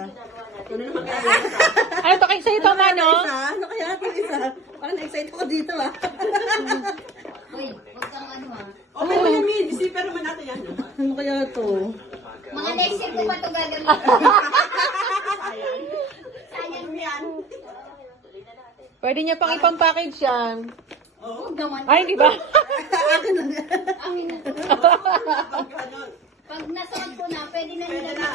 isa? Ano naman kaya yung isa? Ano to kay sa'yo to, Mano? Ano kaya ito isa? Parang na-excite ako dito ah. Uy, huwag kang ano ah. Okay mo yan, Min. Isipan naman natin yan. Ano kaya ito? Mga next year ko pa ito gagamitin. Sayang. Sayang Yan. Pwede niya pang ipang-package yan. Huwag naman. Ay, di ba? Akin na. Amin na. Pag ano, Pag nasuot ko na, pwede na pwede nila. na.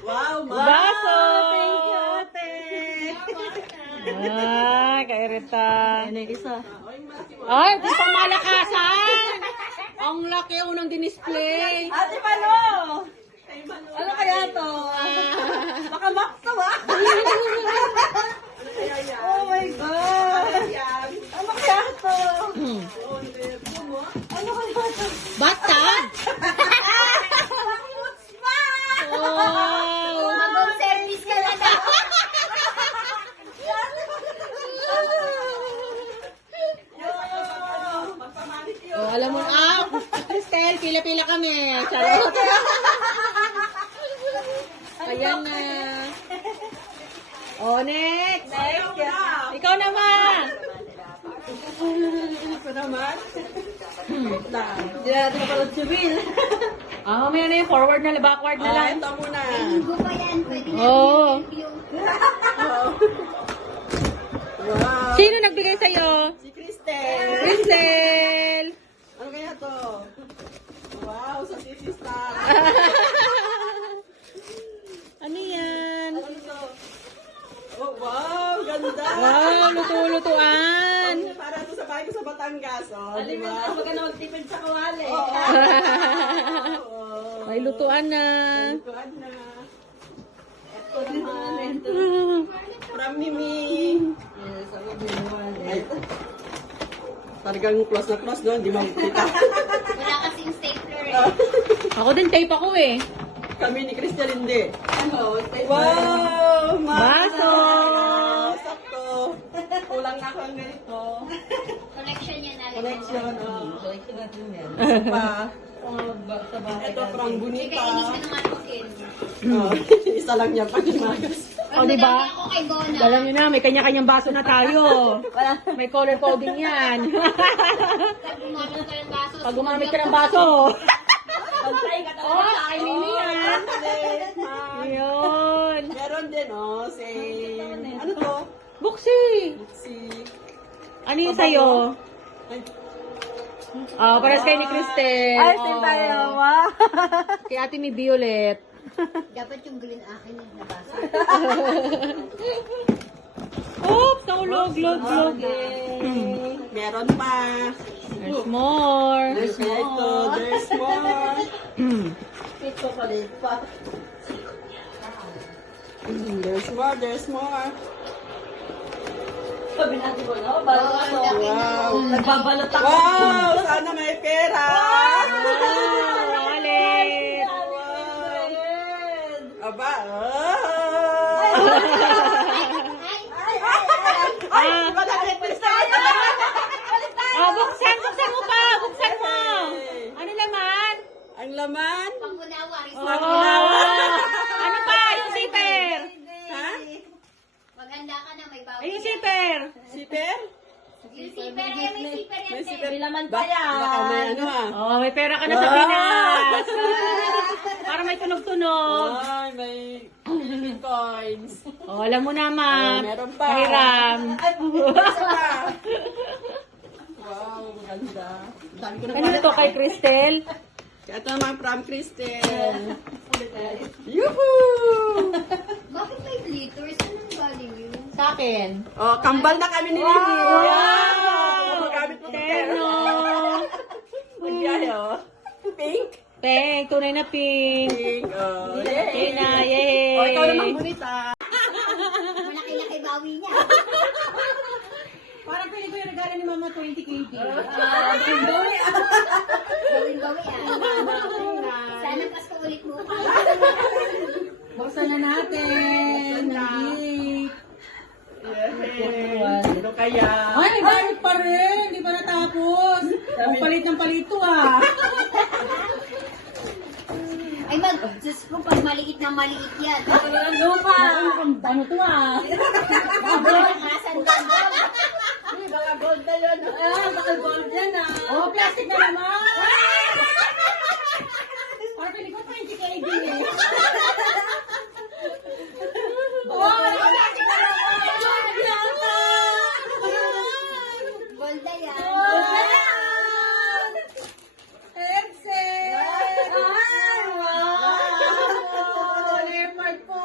Wow, ma. Baso! Thank you, ate. Ah, kairita. Ayan yung isa. Ay, ito pang malakasan! Ang laki unang dinisplay. Ate Malo! Ano kaya ito? Baka makto ah. Oh my God! Yan. Ano kaya ito? Ano kaya ito? Batag! Wow! Mag-home service ka na daw. Oh, alam mo, Cristel, pila-pila kami. Charot. Ayan na. Oh, next. Ikaw naman. Ito naman. Hindi natin napalad si Will. Ah, mamaya na yung forward na, backward na lang. Ito muna. Linggo pa yan, pwede na Oo. i-review. Wow. Sino nagbigay sa'yo? Si Cristel. Cristel. Ano kaya to? Wow, sa City Star. Ano yan? Ano to? Oh, wow, ganda. Wow, luto-lutuan. Para to sa bahay ko sa Batangas. Oh, di Alim mo ba? na maganda magtipid sa kawali. Oh, May lutuan na. tuwan na. Ito naman. Ito. From Mimi. Yes, ako binuwan. Ay, talagang close na close, no? Hindi makikita. Wala kasing stapler eh. Ako din tape ako eh. Kami ni Cristel hindi. Ano? Wow! Baso! Sakto. Kulang na ako ng ganito. Collection yan na. Connection. Collection natin yan. Pa. Sa bahay Ito, from Sige, Bonita. inis ka naman akin. Oh, isa lang niya pag himagas. O, di ba? Ako kay Gona. Alam niyo na, may kanya-kanyang baso na tayo. May color coding yan. Pag gumamit ka ng baso. Pag gumamit ka ng baso. Pantay ka Oh, talaga. sa akin Mimi yan. Yun. Meron din, oh, same. Ano to? Buksi. Si... Ano yung sa'yo? Ay, Ah, pares kayo ni Cristel. Ay, same tayo. Wow. Kay ate may violet. Dapat yung green akin yung nabasa. Oops, nahulog, log. meron pa. There's more. There's kaya ito. There's more. Ito palit pa. There's more. There's more. Sabi natin ko na, balot ako. Wow. Nagbabalot ako. Wow! Sana may pera! Wallet. Aba! Ay! Iba na Cristel tayo! Buksan mo pa. Buksan mo. Ano naman? Ang laman? Pangkunawa. Ano pa? Yung zipper. Ha? Maganda ka na, may bawi. Ay, yung zipper. Siper? Yung zipper, eh, may zipper yan. May eh. siper. May laman pa yan. Baka may ano ha? Oh, may pera ka na sa Pinas. Para may tunog-tunog. Ay, may Philippine coins. Oh, alam mo naman. Meron pa. Pahiram. Isa pa. Wow, maganda. Dami ko na Ano to kay Cristel? Ito naman from Cristel. Yuhuu! Bakit may glitters? Anong galing yun? Sa akin. Oh, kambal na kami ni Lily. Wow! Magamit mo ito. Terno. Magbiyahe, oh. Pink? Pink, tunay na pink. Pink, oh. Okay na, yay! Oh, ikaw naman bonita. Malaki-laki bawi niya. Parang pwede ko yung regalo ni Mama 20 kg. Gawin-gawi ah. Sana Pasko ulit mo. Buksan na natin. Nagik. Ano kaya? Ay, may bayad pa rin. Hindi pa natapos. Ang palit ng palito ah. Ay, ba, Diyos ko, pag maliit na maliit yan. Ang lupa. Ano to ah? Asan ka ba? Baka gold na yun. Baka gold yan ah. Oh, plastic na naman! Parang pinig ko 20 kg eh. Gold na yan. Leopard po!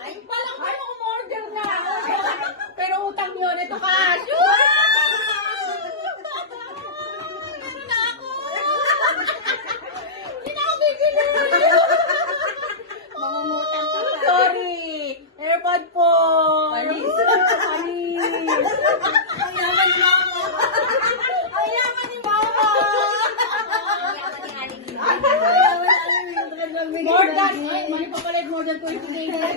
Ay, palang umorder na ako. Pero utang yun, ito cash. Meron na ako. Hindi na ako bibili. Mangungutang ka pa. Sorry. Airpod po. Anis. Ang yaman ni mama. Ang yaman ni mama. More than, ay, mali pa pala, more than 20 days. Wala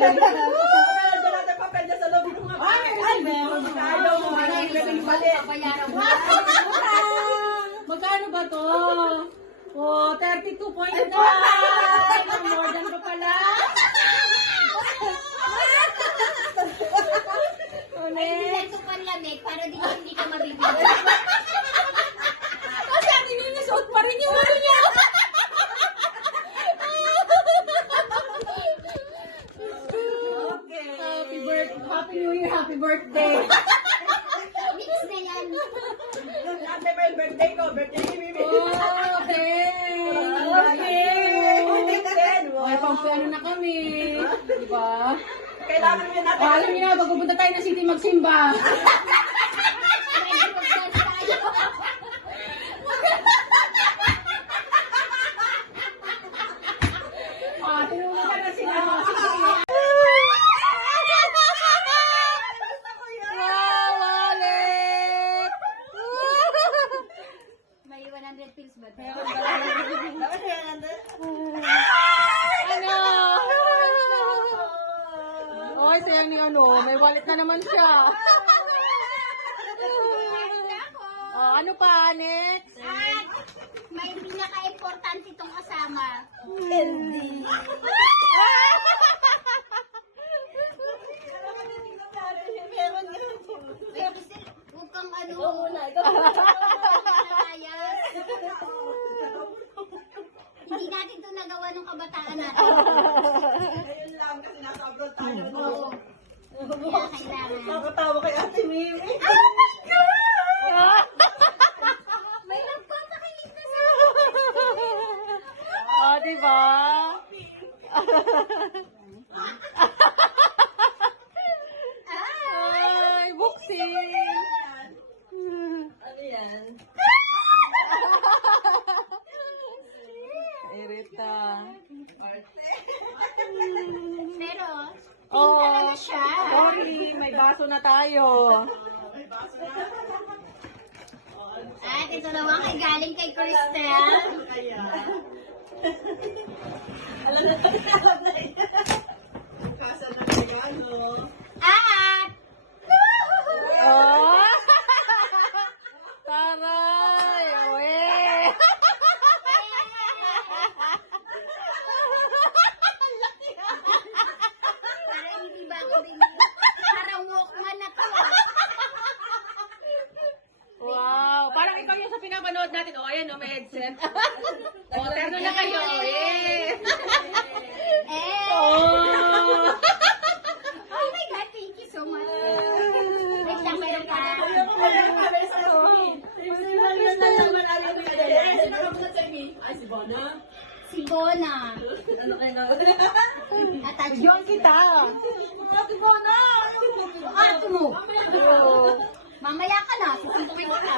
natin papel dyan sa loob ng mga Ay, meron. Papayaran mo. Magkano ba to? Oh, 32.9. More than pa pala. Ay, bilang ko panlamig para hindi ka mabibili. Kasi ang ininisuot pa rin yung ano niya. Happy birthday. Happy New Year. Happy birthday. Mix na yan. Happy birthday ko. Birthday ni Mimi. Okay. Ay, pang-piano na kami. Diba? Kailangan mo natin. Alam niyo na, pag pupunta tayo ng city magsimba. Tinulungan na sila. May 100 pills ba? Dapat yan nandun. Ano? Oy, sayang ni ano, may wallet na naman siya. Oh, ano pa, next? At may pinaka-importante itong kasama. Hindi. Meron yun. Ay, kasi huwag kang ano. Ikaw muna. Ikaw Nalayas. Hindi natin ito nagawa ng kabataan natin. Ayun lang kasi nasa abroad tayo. Oo. Kaya kailangan. Nakakatawa kay Ate Mimi. May nagpapakilig na sa Oh, diba? Ay, buksin. Ano yan? Erita. Pero, Oh, talaga siya. sorry, may baso na tayo. At ito naman kay galing kay Cristel. Ayan. Alam na tayo na yan. Kasal na regalo. At, Oh! Taray! Uwe! parang hindi ba ako din, parang walkman na to. Wow! Parang ikaw yung sa pinapanood natin. Oh, ayan, oh, may headset. Oh, terno na kayo. Eh! Eh, Oh! oh my God, thank you so much. Wait lang, meron pa. Si Bona. Ano kayo na? Attach Yun kita. Si Bona! Ato mo. Mamaya ka na, susuntukin ko na.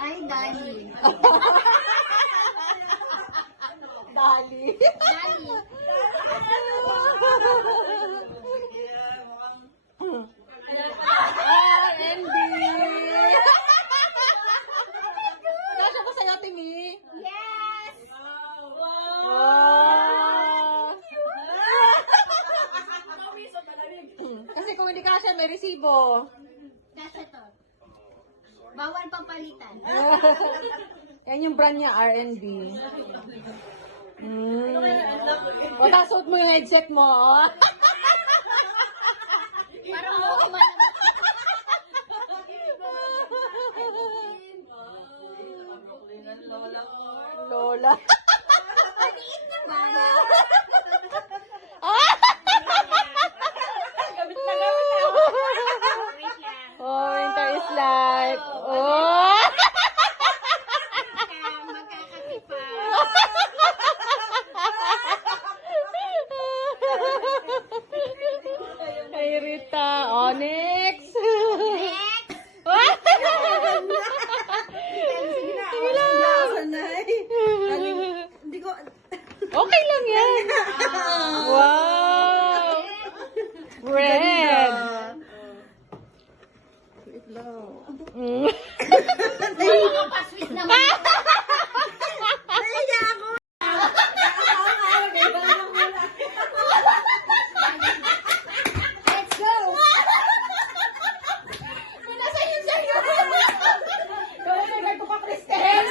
Ay, Dali. Dali. Dali. Ah, Andy. Kasya ko sa'yo, Timmy. Yes! Wow. Kasi kung hindi kasya, may resibo. Kasha to. Bawal papalitan. Yan yung brand niya, R&B. O, tapos suot mo yung headset mo, oh. Parang mo man. Lola. Maliit na ba? Oh, winter is life. Oh! Kay Rita. Oh, next. Sige lang. Sanay. Hindi ko... Okay lang yan. Wow. Red. Wait lang. Mm. Pasweet naman. Naiya ako! Let's go! Nasa yun sa'yo. Gawin na ganito pa, Cristel.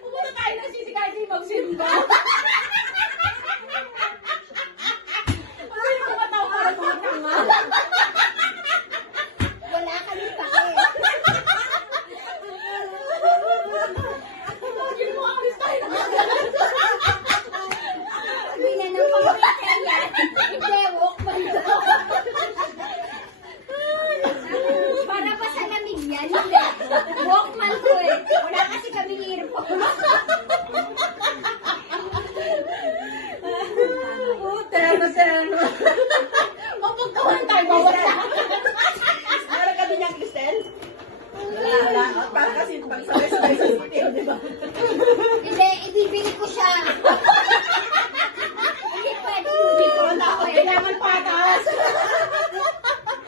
Pumunta tayo ng Sisi Kasi magsimba. Ano yung mga tao para mga tanga? Wala kami pake. Bakit mo alis tayo na Sabi na ng pang-winter yan. Hindi, walkman to. Para pa sa lamig yan. Hindi. Walkman to eh. Wala kasi kami earphone. Terno. Mapagkawan tayo, mawala. Meron ka din yung Cristel? Wala. Para kasi pag sabay-sabay sa sitio, di ba? Hindi, ibibili ko siya. Hindi pwede yun. Wala ako. Kailangan patas.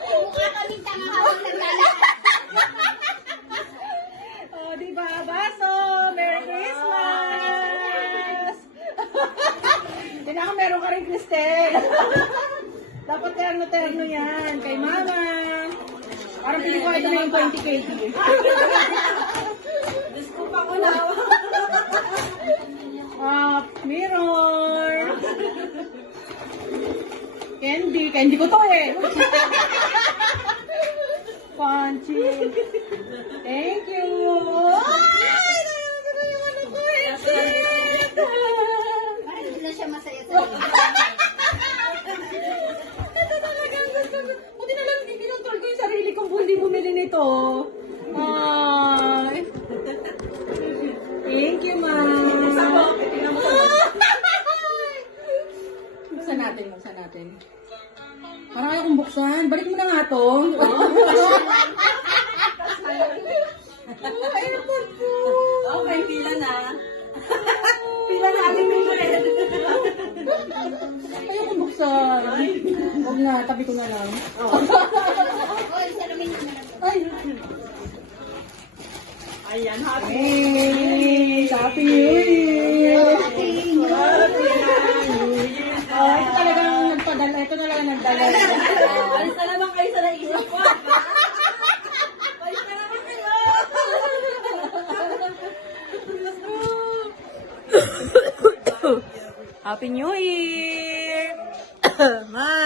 Mukha kami tanga habang naglalakad. Oh, di ba? Baso! Merry Christmas! Tingnan ko meron ka rin, Cristel. Dapat terno-terno yan. Kay Mama. Parang pili ko ito na yung 20 kg. Disco pa ko na. Mirror. Candy. Candy ko to eh. Punchy. Thank you. Ay! Ano ko eh. Parang hindi na siya masaya sa iyo. Ito talagang gusto ko. Buti na lang hindi kinontrol ko yung sarili kong hindi bumili nito. Ay. Thank you, ma'am. Buksan natin. Parang ayaw kong buksan. Balik mo na nga to. Airport po. Okay, pila na. Pila na aling red. Ayaw kong buksan. Huwag na, tabi ko na lang. Oy, salamin naman na to. Ay. Ayan, Happy New Year! Oh, ito talagang nagpadala. Ito talagang nagdala. Alis na naman kayo sa naisip ko. Alis na naman kayo. Happy New Year! Ma!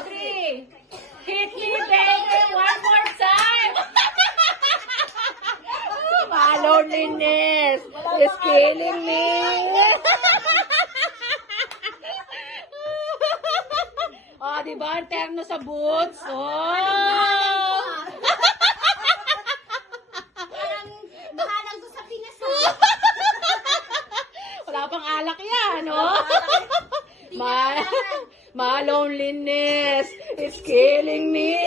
Three! Hit me, baby! One more time! My loneliness is killing me! Oh, diba? Ang terno sa boots. Oh! Parang bahalang to sa Pinas. Wala pang alak yan, no? My loneliness is killing me.